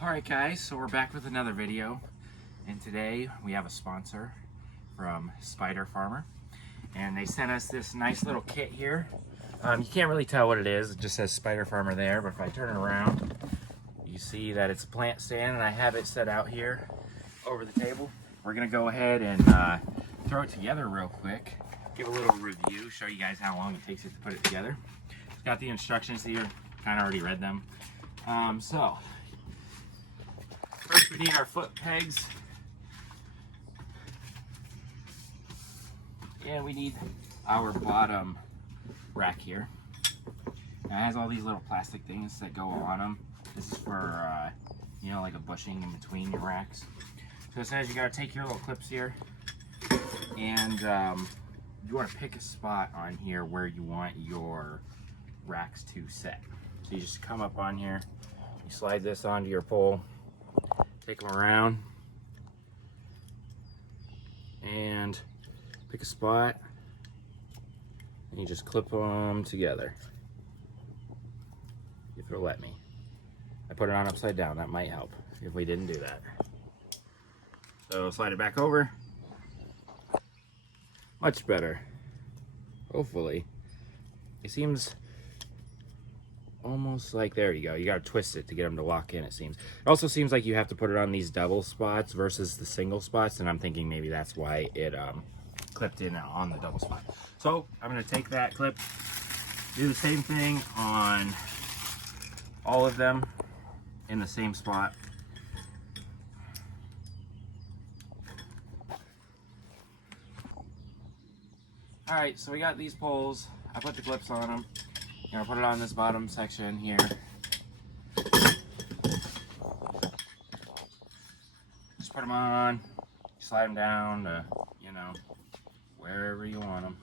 Alright guys, so we're back with another video, and today we have a sponsor from Spider Farmer, and they sent us this nice little kit here. You can't really tell what it is, it just says Spider Farmer there, but if I turn it around, you see that it's a plant stand, and I have it set out here over the table. We're going to go ahead and throw it together real quick, give a little review, show you guys how long it takes it to put it together. It's got the instructions here, kind of already read them. First we need our foot pegs, and we need our bottom rack here. Now it has all these little plastic things that go on them. This is for, you know, like a bushing in between your racks. So it says you gotta take your little clips here, and you wanna pick a spot on here where you want your racks to set. So you just come up on here, you slide this onto your pole, take them around, and pick a spot, and you just clip them together. If it'll let me. I put it on upside down, that might help if we didn't do that. So slide it back over. Much better. Hopefully. It seems almost like, there you go, you gotta twist it to get them to lock in, it seems. It also seems like you have to put it on these double spots versus the single spots, and I'm thinking maybe that's why it clipped in on the double spot. So I'm gonna take that clip, do the same thing on all of them in the same spot. All right, so we got these poles. I put the clips on them. I'm gonna put it on this bottom section here. Just put them on, slide them down to, you know, wherever you want them.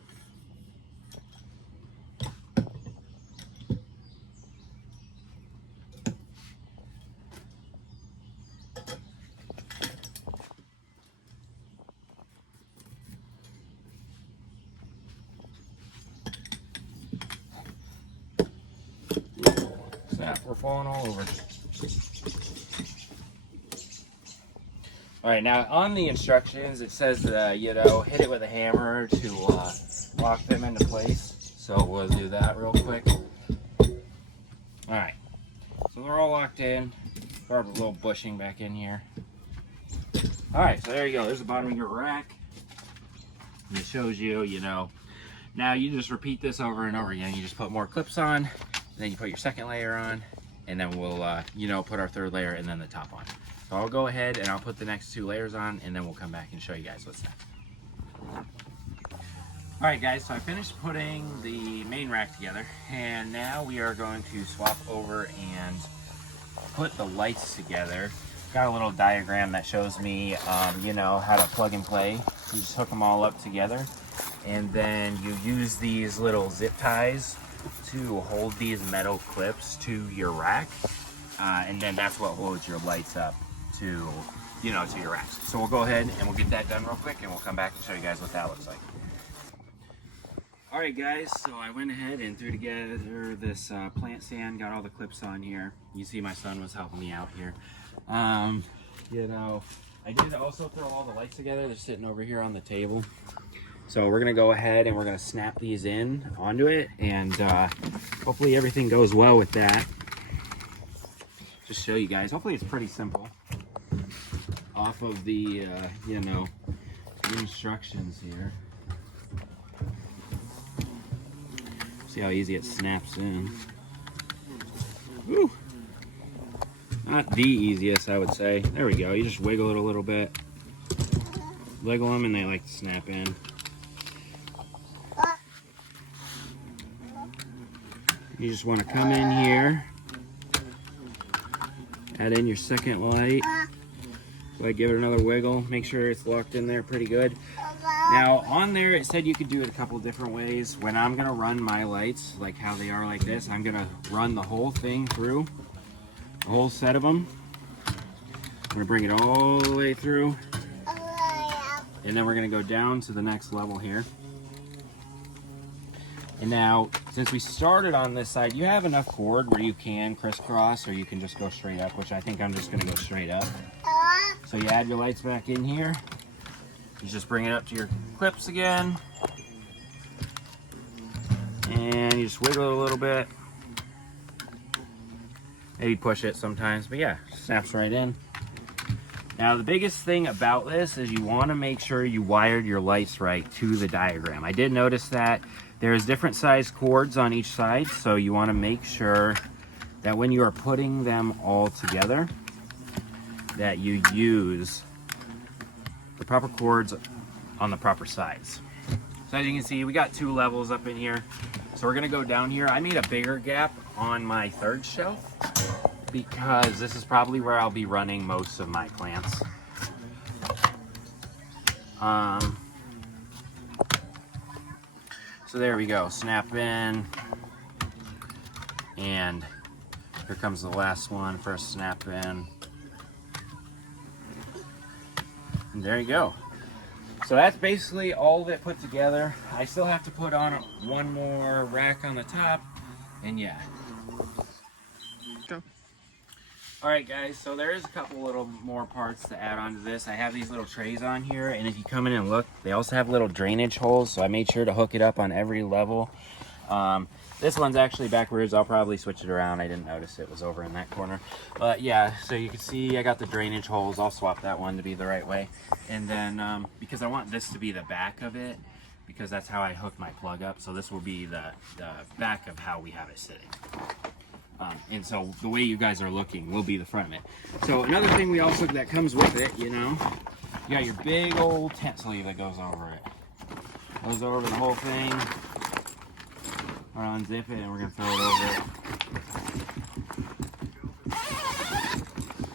Snap, we're falling all over. All right, now on the instructions, it says that, you know, hit it with a hammer to lock them into place. So we'll do that real quick. All right, so they're all locked in. Grab a little bushing back in here. All right, so there you go. There's the bottom of your rack. And it shows you, you know, now you just repeat this over and over again. You just put more clips on, then you put your second layer on, and then we'll, you know, put our third layer and then the top on. So I'll go ahead and I'll put the next two layers on, and then we'll come back and show you guys what's next. All right, guys, so I finished putting the main rack together, and now we are going to swap over and put the lights together. Got a little diagram that shows me, you know, how to plug and play. You just hook them all up together, and then you use these little zip ties to hold these metal clips to your rack, and then that's what holds your lights up to, you know, to your racks. So we'll go ahead and we'll get that done real quick, and we'll come back and show you guys what that looks like. All right, guys, so I went ahead and threw together this plant stand, got all the clips on here. You see my son was helping me out here. You know, I did also throw all the lights together. They're sitting over here on the table. So we're gonna go ahead and we're gonna snap these in onto it, and hopefully everything goes well with that. Just show you guys, hopefully it's pretty simple. Off of the, you know, instructions here. See how easy it snaps in. Woo! Not the easiest, I would say. There we go, you just wiggle it a little bit. Wiggle them and they like to snap in. You just want to come in here, add in your second light, so I give it another wiggle, make sure it's locked in there pretty good. Now on there it said you could do it a couple different ways. When I'm going to run my lights, like how they are like this, I'm going to run the whole thing through, a whole set of them. I'm going to bring it all the way through, and then we're going to go down to the next level here. And now, since we started on this side, you have enough cord where you can crisscross or you can just go straight up, which I think I'm just gonna go straight up. So you add your lights back in here. You just bring it up to your clips again. And you just wiggle it a little bit. Maybe push it sometimes, but yeah, snaps right in. Now the biggest thing about this is you want to make sure you wired your lights right to the diagram. I did notice that there's different size cords on each side, so you want to make sure that when you are putting them all together, that you use the proper cords on the proper sides. So as you can see, we got 2 levels up in here. So we're gonna go down here. I made a bigger gap on my 3rd shelf because this is probably where I'll be running most of my plants. So there we go, snap in. And here comes the last one, first snap in. And there you go. So that's basically all of it put together. I still have to put on one more rack on the top, and yeah. Go. All right, guys, so there is a couple little more parts to add on to this. I have these little trays on here, and if you come in and look, they also have little drainage holes, so I made sure to hook it up on every level. This one's actually backwards. I'll probably switch it around. I didn't notice it was over in that corner. But yeah, so you can see I got the drainage holes. I'll swap that one to be the right way. And then, because I want this to be the back of it, because that's how I hook my plug up. So this will be the back of how we have it sitting. And so the way you guys are looking will be the front of it. So another thing we also, that comes with it, you know, you got your big old tent sleeve that goes over it. Goes over the whole thing. Or unzip it and we're gonna throw it over it.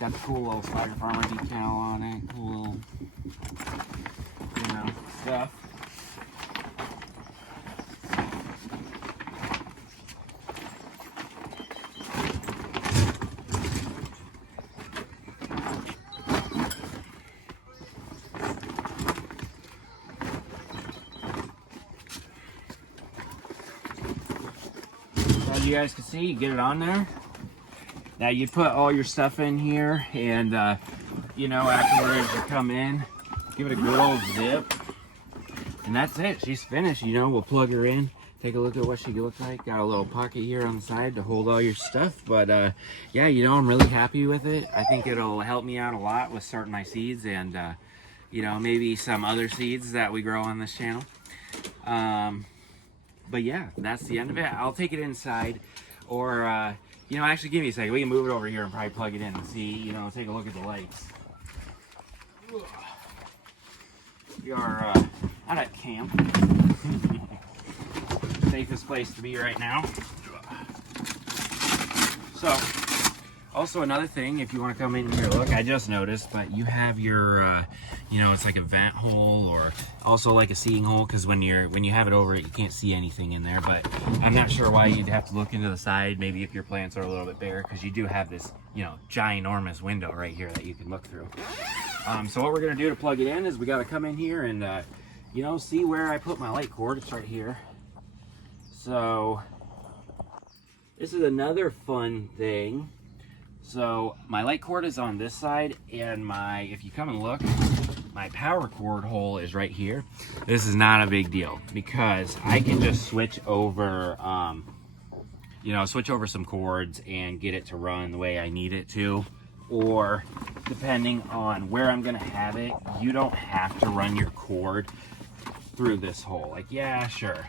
Got the cool little Spider Farmer decal on it, cool little, you know, stuff. As you guys can see, you get it on there. Now you put all your stuff in here, and you know, afterwards you come in, give it a good old zip, and that's it. She's finished. You know, we'll plug her in, take a look at what she looks like. Got a little pocket here on the side to hold all your stuff, but yeah, you know, I'm really happy with it. I think it'll help me out a lot with starting my seeds, and you know, maybe some other seeds that we grow on this channel. But yeah, that's the end of it. I'll take it inside, or you know, actually give me a second. We can move it over here and probably plug it in and see, you know, take a look at the lights. We are out at camp. Safest place to be right now. So, also another thing, if you want to come in here, look, I just noticed, but you have your, you know, it's like a vent hole, or also like a seeing hole, because when you have it over it, you can't see anything in there. But I'm not sure why you'd have to look into the side. Maybe if your plants are a little bit bigger, because you do have this, you know, ginormous window right here that you can look through. So what we're gonna do to plug it in is we got to come in here and, you know, see where I put my light cord. It's right here. So this is another fun thing. So my light cord is on this side, and my, if you come and look, my power cord hole is right here. This is not a big deal because I can just switch over, you know, switch over some cords and get it to run the way I need it to. Or depending on where I'm gonna have it, you don't have to run your cord through this hole. Like, yeah, sure.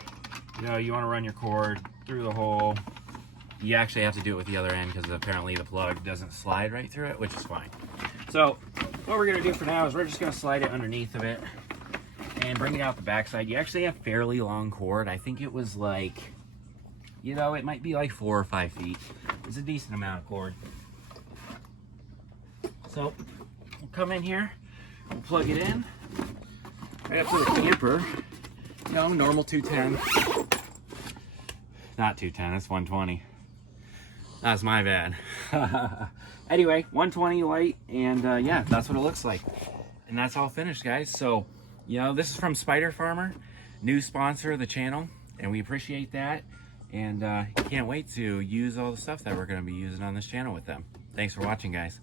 You know, you wanna run your cord through the hole. You actually have to do it with the other end because apparently the plug doesn't slide right through it, which is fine. So what we're gonna do for now is we're just gonna slide it underneath of it and bring it out the backside. You actually have fairly long cord. I think it was like, you know, it might be like 4 or 5 feet. It's a decent amount of cord. So we'll come in here, we'll plug it in right up to the camper. You know, normal 210. Not 210, it's 120. That's my bad. Anyway, 120 light, and yeah, that's what it looks like. And that's all finished, guys. So, you know, this is from Spider Farmer, new sponsor of the channel. and we appreciate that. And can't wait to use all the stuff that we're going to be using on this channel with them. Thanks for watching, guys.